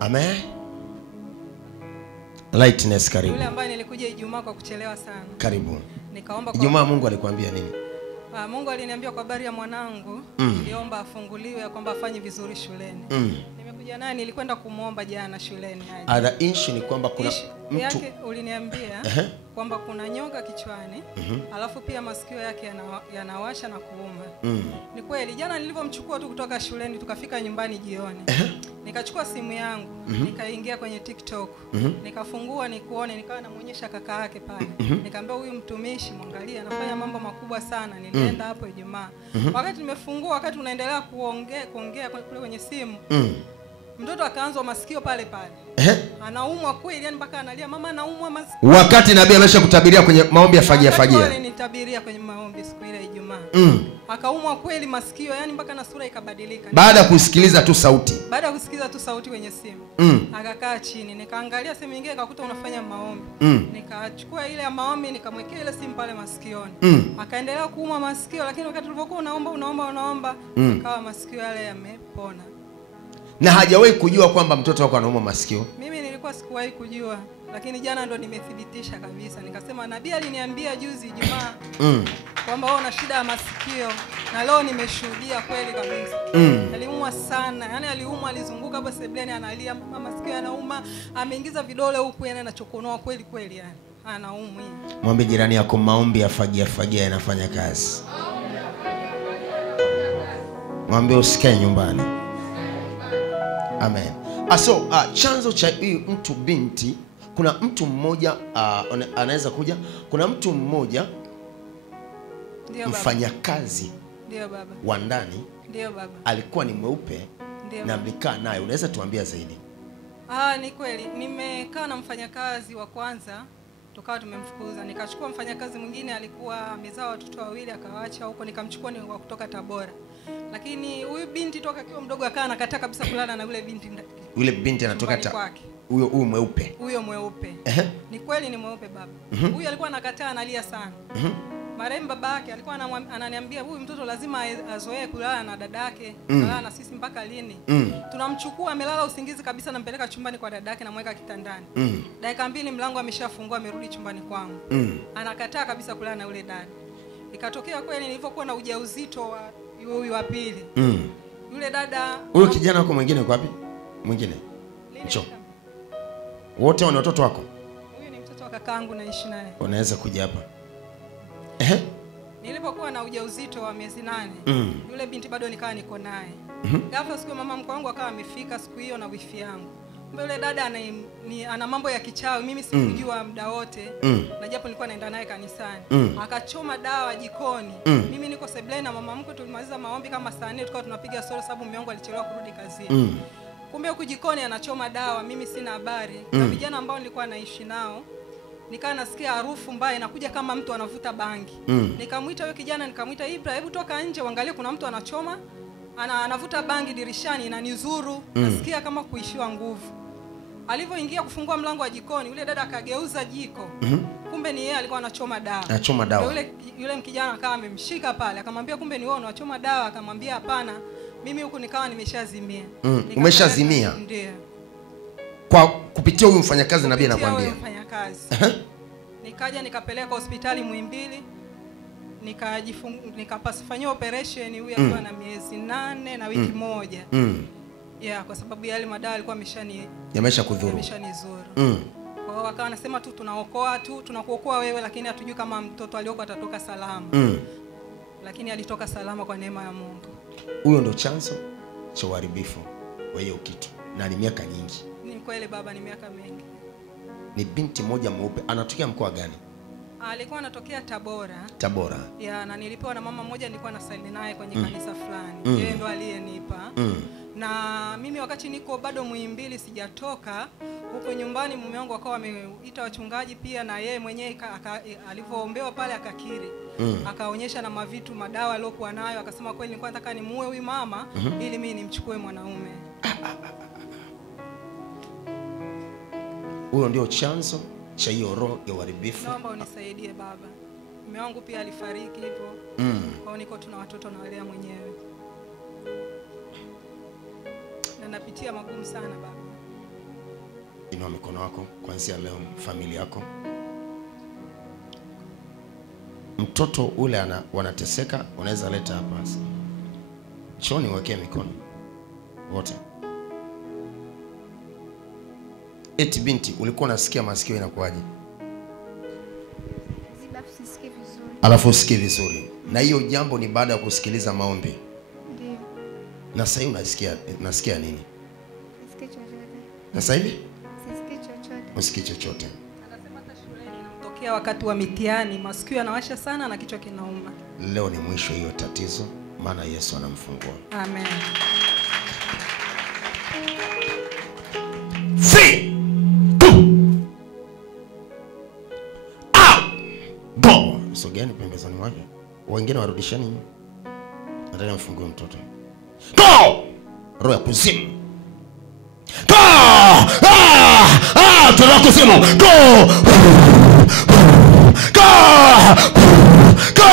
Amen. Lightness, karibu. Yule ambaye nilikuja Ijumaa kwa kuchelewa sana. Karibu. Nikaomba Ijumaa Mungu alikwambia nini? Mungu aliniambia kwa habari ya mwanangu, niliomba afunguliwe ya kwamba afanye vizuri shuleni. Nimekuja naye, nilikwenda kumuomba jana shuleni aje. Ada issue ni kwamba kuna mtu yake uliniambia kwamba kuna nyoka kichwani, alafu pia masikio yake yanawasha na kuuma. Ni kweli jana nilipomchukua tu kutoka shuleni tukafika nyumbani jioni. Nikachukua simu yangu, nikaingia kwenye TikTok. Nikafungua nikuone, nikawa namuonyesha kaka yake pale. Nikamwambia huyu mtumishi mwangalia anafanya mambo makubwa sana. Nilienda hapo Ijumaa. Wakati nimefungua, wakati unaendelea kuongea kule kwenye simu, mtoto akaanza masikio pale pale. Anaumwa kweli, yani mpaka analia mama anaumwa masikio. Wakati nabii anasha kutabiria kwenye maombi ya fagia. Nitabiria kwenye maombi siku ile Ijumaa. Akaumwa kweli masikio, yani mpaka na sura ikabadilika. Baada ya kusikiliza tu sauti. Baada ya kusikiliza tu sauti kwenye simu. Akakaa chini, nikaangalia simu nyingine nikakuta unafanya maombi. Nikachukua ile ya maombi nikamwekea ile simu pale masikioni. Akaendelea kuuma masikio, lakini wakati tulipokuwa unaomba, akawa masikio yale yamepona. Na hajawahi kujua kwamba mtoto wako anauma masikio? Mimi nilikuwa sikuwahi kujua, lakini jana ndo nimethibitisha kabisa. Nikasema nabii aliniambia juzi Ijumaa kwamba wewe una shida ya masikio, na leo nimeshuhudia kweli kabisa. Aliumwa sana, yani aliumwa, alizunguka hapo sebleni analia mama masikio yanauma, ameingiza vidole huku yana anachokonoa kweli kweli, yani anaumwa. Mwambie jirani yako maombi ya fagia yanafanya kazi. Mwambie usikae nyumbani. Amen. So chanzo cha huyu mtu binti, kuna mtu mmoja anaweza kuja, kuna mtu mmoja mfanyakazi wa ndani, ndio baba, alikuwa ni mweupe na mlikaa naye, unaweza tuambia zaidi? Ni kweli nimekaa na mfanyakazi wa kwanza tukawa tumemfukuza, nikachukua mfanyakazi mwingine alikuwa amezaa watoto wawili akawaacha huko, nikamchukua ni wa kutoka Tabora. Lakini huyu binti toka akiwa mdogo akawa anakataa kabisa kulala na yule binti. Yule binti anatoka huyo mweupe. Huyo mweupe. Ni kweli ni mweupe baba. Huyu alikuwa anakataa, analia sana. Marehemu baba yake alikuwa ananiambia huyu mtoto lazima azoee kulala na dadake, kulala na sisi mpaka lini? Tunamchukua amelala usingizi kabisa, nampeleka chumbani kwa dadake na mweka kitandani. Dakika 2 mlango ameshafungua, amerudi chumbani kwangu. Anakataa kabisa kulala na yule dada. Ikatokea kweli nilipokuwa na ujauzito wa huyu wa pili. Yule dada, huyo kijana wako mwingine yuko wapi? Mwingine? Njoo. Wote wana watoto wako? Huyu ni mtoto wa kakaangu naishi naye. Unaweza kuja hapa. Nilipokuwa na ujauzito wa miezi 8, yule binti bado nikawa niko naye. Ghafla siku mama mkwe wangu akawa amefika siku hiyo na wifi yangu. Kumbe yule dada ana mambo ya kichawi, mimi sikujua muda wote. Na japo nilikuwa naenda naye kanisani. Akachoma dawa jikoni. Mimi niko sebleni na mama mkwe, tulimaliza maombi kama saa 4 tukawa tunapiga story sababu mume wangu alichelewa kurudi kazini. Kumbe huko jikoni anachoma dawa, mimi sina habari. Na vijana ambao nilikuwa naishi nao nikaa nasikia harufu mbaya inakuja kama mtu anavuta bangi. Nikamuita yule kijana, nikamuita Ibra, hebu toka nje uangalie kuna mtu anachoma anavuta bangi dirishani, inanizuru. Nasikia kama kuishiwa nguvu. Alivyoingia kufungua mlango wa jikoni, yule dada akageuza jiko. Kumbe ni yeye alikuwa anachoma dawa. Anachoma dawa. Yule kijana akawa amemshika pale, akamwambia kumbe ni wewe unachoma dawa. Akamwambia hapana, mimi huku nikawa nimeshazimia. Umeshazimia? Ndio. Kwa kupitia huyu mfanyakazi nabii anakuambia. Mfanyakazi. Nikaja nikapeleka hospitali Muhimbili. Nikapasifanyia operation huyu akiwa na miezi 8 na wiki moja. Kwa sababu yale madawa alikuwa yameshakudhuru. Yameshanizuru. Kwa hiyo wakawa wanasema tu tunaokoa tu, tunakuokoa wewe, lakini hatujui kama mtoto alioko atatoka salama. Lakini alitoka salama kwa neema ya Mungu. Huyo ndo chanzo cha uharibifu wa hiyo kitu. Na ni miaka nyingi. Ni kweli baba, ni miaka mingi. Ni binti moja mweupe, anatokea mkoa gani? Alikuwa anatokea Tabora. Tabora. Na nilipewa na mama mmoja nilikuwa nasali naye kwenye kanisa fulani. Yeye ndo aliyenipa. Na mimi wakati niko bado Muhimbili sijatoka huko nyumbani, mume wangu akawa ameita wachungaji pia, na yeye mwenyewe alivyoombewa pale akakiri. Akaonyesha na mavitu madawa aliyokuwa nayo, akasema kweli nilikuwa nataka nimuue huyu mama ili mimi nimchukue mwanaume. Huyo ndio chanzo cha hiyo roho ya uharibifu. Naomba unisaidie baba. Mume wangu pia alifariki hivyo. Kwa niko tuna watoto na walea mwenyewe. Na napitia magumu sana baba. Inua mikono wako kuanzia leo, familia yako. Mtoto ule wanateseka, unaweza leta hapa. Choni wekee mikono wote. Eti binti, ulikuwa unasikia masikio inakuaje? Alafu usikie vizuri. Na hiyo jambo ni baada ya kusikiliza maombi. Ndio. Na sasa unasikia nini? Sisikii chochote. Na sasa hivi? Sisikii chochote. Usikii chochote. Anasema hata shuleni inamtokea wakati wa mitihani, masikio yanawasha sana na kichwa kinauma. Leo ni mwisho hiyo tatizo, maana Yesu anamfungua. Amen. Free. Go. Sogeni pembezoni mwake. Wengine warudisheni nyuma. Nataka mfungue mtoto. Go! Roho ya kuzimu. Go! Roho ya kuzimu. Go! Go! Go!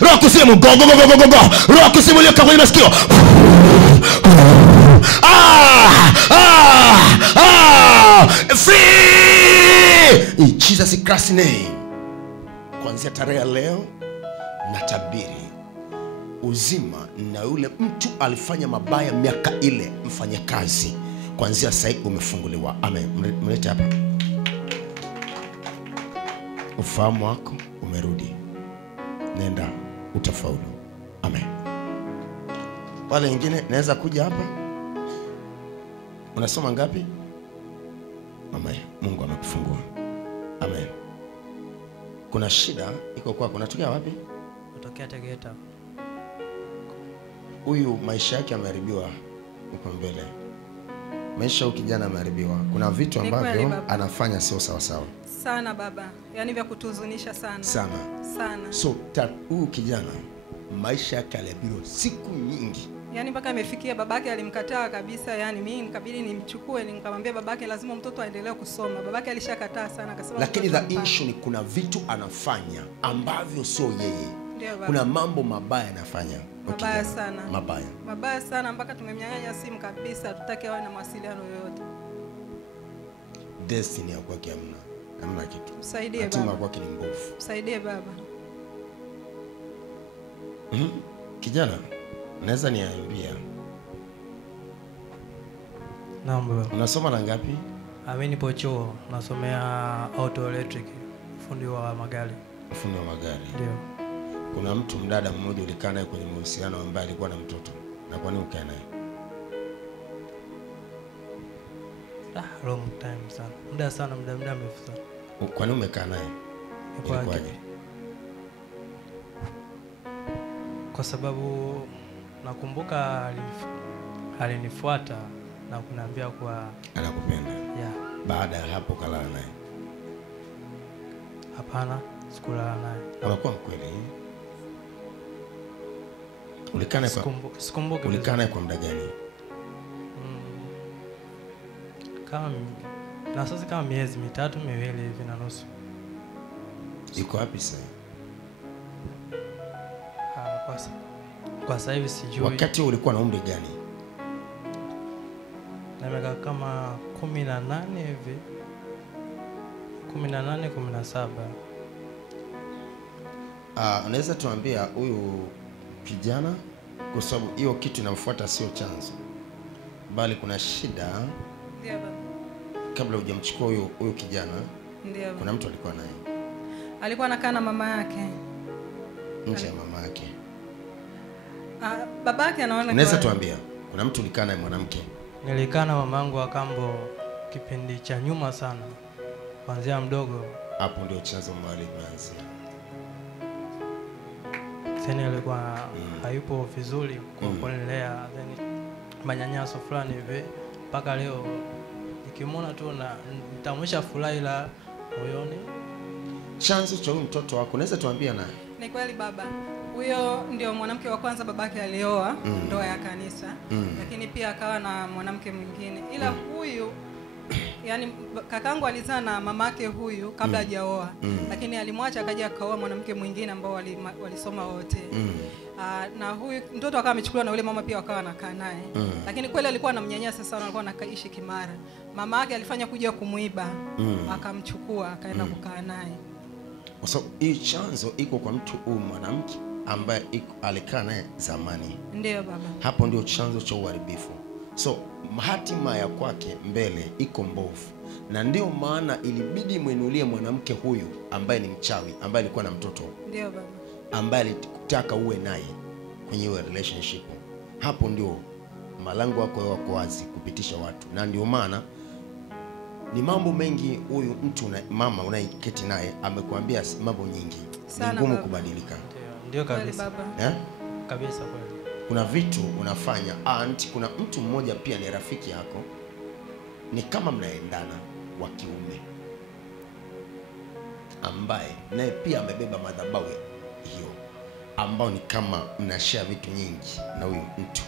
Roho ya kuzimu. Go, go, go, go, go, go. Roho ya kuzimu iliyokaa kwenye masikio. Free! In Jesus Christ's name. Kuanzia tarehe leo natabiri uzima na yule mtu alifanya mabaya miaka ile, mfanyakazi, kuanzia sasa umefunguliwa. Amen. Mlete hapa. Ufahamu wako umerudi. Nenda utafaulu. Amen. Wale wengine naweza kuja hapa. Unasoma ngapi? Amen. Mungu amekufungua. Amen. Kuna shida iko kwako. Unatokea wapi? Natokea Tegeta. Huyu maisha yake yameharibiwa huko mbele. Maisha ya kijana yameharibiwa. Kuna vitu ambavyo anafanya sio sawa sawa. Sana baba. Yaani vya kutuzunisha sana. Sana. Sana. So huyu kijana maisha yake yaliharibiwa siku nyingi. Yaani mpaka amefikia babake alimkataa kabisa, yani mimi nikabidi nimchukue, nikamwambia babake lazima mtoto aendelee kusoma. Babake alishakataa sana akasema. Lakini the issue ni kuna vitu anafanya ambavyo sio yeye. Ndio baba. Kuna mambo mabaya anafanya. Mabaya sana. Mabaya. Mabaya sana mpaka tumemnyang'anya simu kabisa, tutake awe na mawasiliano yoyote. Destiny ya kwake hamna kitu. Msaidie baba. Hatima kwake ni mbovu. Msaidie baba. Kijana, naweza niambia. Naam baba. Unasoma na ngapi? Mimi nipo chuo, nasomea auto electric, fundi wa magari. Fundi wa magari. Ndio. Kuna mtu mdada mmoja ulikaa naye kwenye mahusiano ambaye alikuwa na mtoto. Na kwa nini ukae naye? Long time sana. Muda mrefu sana. Kwa nini umekaa naye? Ilikuwaje? Kwa sababu nakumbuka alinifuata na kuniambia kwa anakupenda. Yeah. Baada ya hapo kalala naye? Hapana, sikulala naye. Unakuwa mkweli? Ulikaa naye sikumbuki. Ulikaa naye kwa muda gani? Kama miezi mitatu miwili hivi na nusu. Iko wapi sasa? Kwa sasa hivi sijui. Wakati ulikuwa na umri gani? Na miaka kama 18 hivi. 18, 17. Unaweza tuambia huyu kijana, kwa sababu hiyo kitu inamfuata sio chanzo, bali kuna shida. Ndio baba. Kabla hujamchukua huyu kijana, ndio kuna mtu alikuwa naye. Alikuwa anakaa na mama yake. Nje ya mama yake. Babake anaona. Unaweza tuambia kuna mtu ulikaa naye mwanamke? Nilikaa na mamangu wa kambo kipindi cha nyuma sana. Kuanzia mdogo. Hapo ndio chanzo mahali kuanzia. Sasa alikuwa hayupo vizuri kwa kunilea, then manyanyaso fulani hivi mpaka leo nikimwona tu na nitamwisha furahi la moyoni. Chanzo cha huyu mtoto wako unaweza tuambia naye? Ni kweli baba. Huyo ndio mwanamke wa kwanza babake alioa, ndoa ya kanisa. Lakini pia akawa na mwanamke mwingine. Ila huyu yani kakangu alizaa na mamake huyu kabla hajaoa. Lakini alimwacha akaja akaoa mwanamke mwingine ambao walisoma wote. na huyu mtoto akawa amechukuliwa na yule mama pia wakawa anakaa naye. Lakini kweli alikuwa anamnyanyasa sana, alikuwa anaishi Kimara. Mama yake alifanya kuja kumuiba, akamchukua akaenda kukaa naye. So hii chanzo iko kwa mtu huyu mwanamke ambaye alikaa naye zamani. Ndio baba. Hapo ndio chanzo cha uharibifu. So hatima ya kwake mbele iko mbovu, na ndio maana ilibidi mwinulie mwanamke huyu ambaye ni mchawi, ambaye alikuwa na mtoto. Ndio baba. Ambaye alitaka uwe naye kwenye hiyo relationship. Hapo ndio malango yako yako wazi kupitisha watu, na ndio maana ni mambo mengi huyu mtu mama unayeketi naye amekuambia mambo nyingi. Ni ngumu kubadilika. Ndio kabisa. Kabisa kweli. Kuna vitu unafanya, and kuna mtu mmoja pia ni rafiki yako, ni kama mnaendana wa kiume, ambaye naye pia amebeba madhabahu hiyo, ambao ni kama mnashare vitu nyingi na huyu mtu,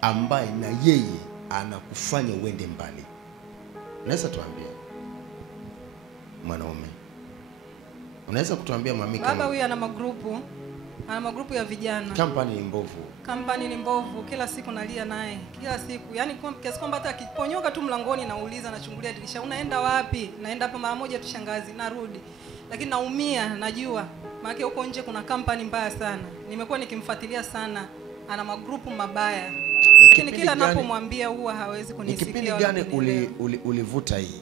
ambaye na yeye anakufanya uende mbali. Unaweza tuambia mwanaume, unaweza kutuambia mami kama baba huyu ana magrupu ya vijana. Kampani ni mbovu. Kampani ni mbovu, kila siku nalia naye, kila siku. Yaani kiasi kwamba hata akiponyoka tu mlangoni nauliza, nachungulia dirisha, unaenda wapi? Naenda hapa mara moja tu shangazi, narudi. Lakini naumia, najua. Maana huko nje kuna kampani mbaya sana. Nimekuwa nikimfuatilia sana, ana magrupu mabaya. Lakini kila ninapomwambia huwa hawezi kunisikia. Ni kipindi gani ulivuta hii?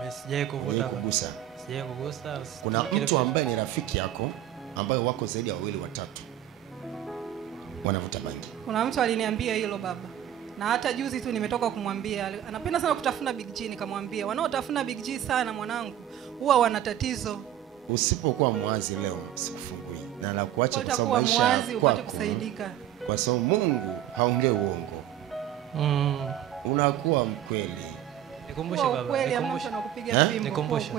Mimi sijai kuvuta. Kugusa. Sijai kugusa. Kuna mtu ambaye ni rafiki yako ambayo wako zaidi ya 2 watatu wanavuta bangi. Kuna mtu aliniambia hilo baba. Na hata juzi tu nimetoka kumwambia, anapenda sana kutafuna Big G, nikamwambia wanaotafuna Big G sana mwanangu huwa wana tatizo. Usipokuwa mwazi leo sikufungui na la kuacha kwa sababu maisha upate kusaidika. Kwa sababu Mungu haongei uongo. Unakuwa mkweli. Nikumbushe baba, nikumbushe.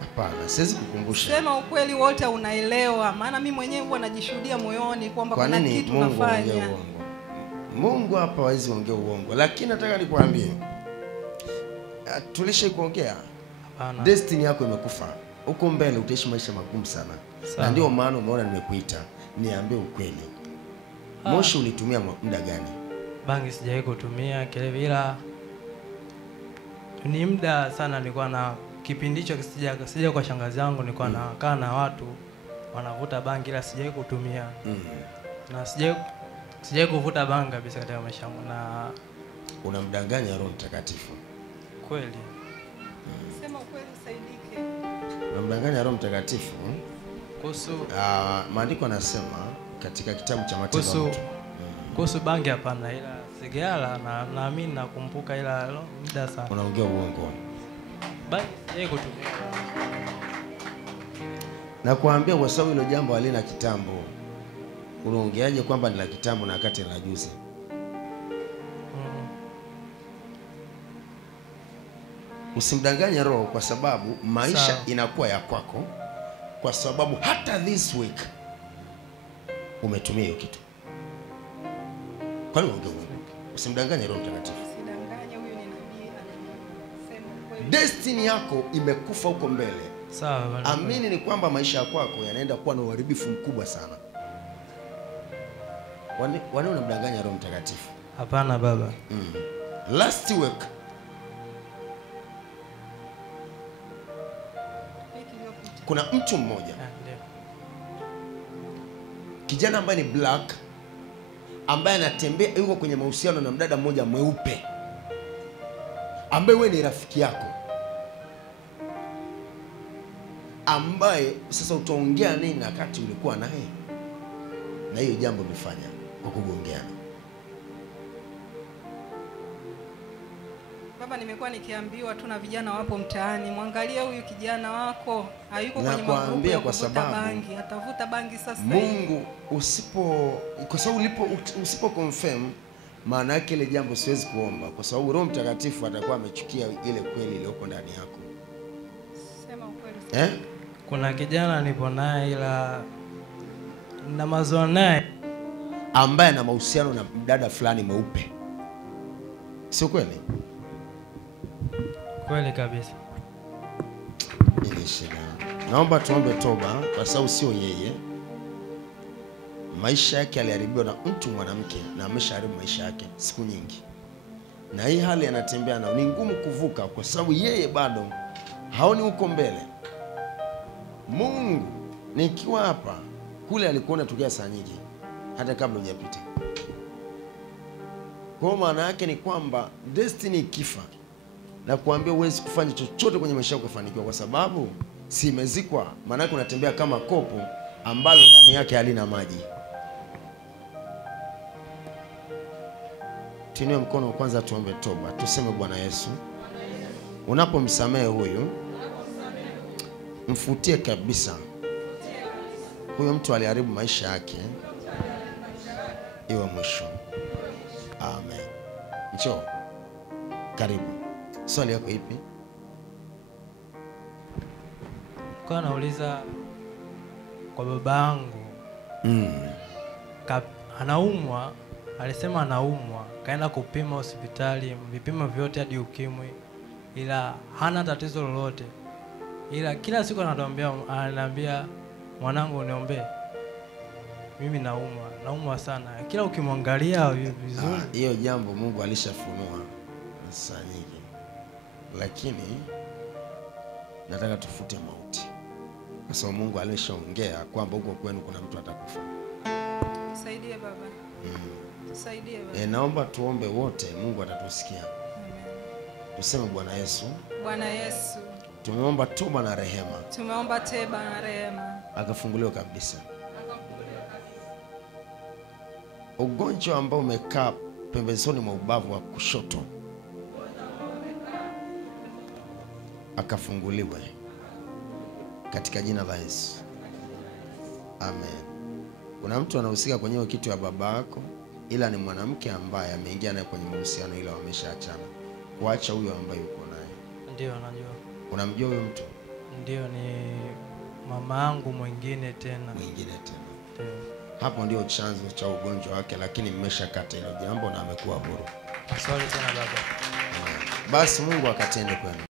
Hapana, siwezi kukumbusha. Sema ukweli wote unaelewa, maana mimi mwenyewe huwa najishuhudia moyoni kwamba kuna kitu nafanya. Mungu hapa hawezi ongea uongo, lakini nataka nikwambie tulishe kuongea. Hapana. Destiny yako imekufa. Huko mbele utaishi maisha magumu sana. Na ndio maana umeona nimekuita, niambie ukweli. Moshi ulitumia muda gani? Bangi sijawahi kutumia, kelevila ni muda sana. Nilikuwa na kipindi hicho sija kwa shangazi yangu, nilikuwa nakaa na watu wanavuta bangi, ila sijawahi kutumia. Na sijawahi kuvuta bangi kabisa katika maisha yangu. Na unamdanganya Roho Mtakatifu. Kweli. Sema ukweli usaidike. Unamdanganya Roho Mtakatifu. Kuhusu maandiko yanasema katika kitabu cha Matendo kuhusu bangi hapana, ila sigara na naamini nakumbuka, ila muda sana. Unaongea uongo. Bangi sijawahi kutumia. Na kuambia kwa sababu hilo jambo halina kitambo. Unaongeaje kwamba ni la kitambo na wakati la juzi? Usimdanganye Roho, kwa sababu maisha inakuwa ya kwako, kwa sababu hata this week umetumia hiyo kitu. Kwa nini unaongea? Usimdanganye Roho Mtakatifu. Usidanganye, huyu ni nabii anasema ukweli. Destiny yako imekufa huko mbele. Sawa. Amini ni kwamba maisha yako yanaenda kuwa na uharibifu mkubwa sana. Wani unamdanganya Roho Mtakatifu? Hapana baba. Last week kuna mtu mmoja kijana ambaye ni black, ambaye anatembea yuko kwenye mahusiano na mdada mmoja mweupe, ambaye wewe ni rafiki yako, ambaye sasa utaongea nini na wakati ulikuwa naye, na hiyo jambo umefanya kwa kugongeana. Baba, nimekuwa nikiambiwa tu na vijana wapo mtaani, mwangalie huyu kijana wako hayuko kwenye magrupu ya kuvuta bangi, atavuta bangi sasa. Mungu kwa sababu usipo confirm, maana yake ile jambo siwezi kuomba, kwa sababu Roho Mtakatifu atakuwa amechukia ile kweli iliyoko ndani yako. Sema ukweli. Kuna kijana nipo naye, ila na mazoea naye, ambaye ana mahusiano na mdada fulani mweupe. Sio kweli? Kweli kabisa. Ile shida. Naomba tuombe toba, kwa sababu sio yeye. maisha yake aliharibiwa na mtu mwanamke, na ameshaharibu maisha yake siku nyingi, na hii hali anatembea nayo ni ngumu kuvuka, kwa sababu yeye bado haoni huko mbele. Mungu, nikiwa hapa, kule alikuona tukia saa nyingi hata kabla hujapita. Kwa maana yake ni kwamba destiny ikifa, na kuambia huwezi kufanya chochote kwenye maisha yako kufanikiwa, kwa sababu si imezikwa. Maana yake unatembea kama kopo ambalo ndani yake halina maji. Tuinue mkono wa kwanza, tuombe toba, tuseme Bwana Yesu, unapomsamehe huyu, mfutie kabisa huyo mtu aliharibu maisha yake, iwe mwisho. Amen. Njoo. Karibu. Swali yako ipi? Kwa nauliza kwa baba yangu. Anaumwa, alisema anaumwa, kaenda kupima hospitali, vipimo vyote hadi ukimwi, ila hana tatizo lolote. Ila kila siku ananiambia mwanangu niombee. Mimi naumwa sana. Kila ukimwangalia vizuri, hiyo jambo Mungu alishafunua saa nyingi. Lakini nataka tufute mauti, kwa sababu Mungu alishaongea kwamba huko kwenu kuna mtu atakufa. Tusaidie baba. Tusaidie baba. Naomba tuombe wote, Mungu atatusikia. Tuseme Bwana Yesu. Bwana Yesu, tumeomba toba na rehema. Tumeomba toba na rehema. Akafunguliwa kabisa. Ugonjwa ambao umekaa pembezoni mwa ubavu wa kushoto, akafunguliwe katika jina la Yesu. Amen. Kuna mtu anahusika kwenye hiyo kitu ya baba yako, ila ni mwanamke ambaye ameingia naye kwenye mahusiano, ila wameshaachana. Kuacha huyo ambaye uko naye. Ndio najua. Unamjua huyo mtu? Ndio, ni mama yangu mwingine tena. Ndio. Hapo ndio chanzo cha ugonjwa wake, lakini mmeshakata hilo jambo na amekuwa huru. Asante sana baba. Basi Mungu akatende kwenu.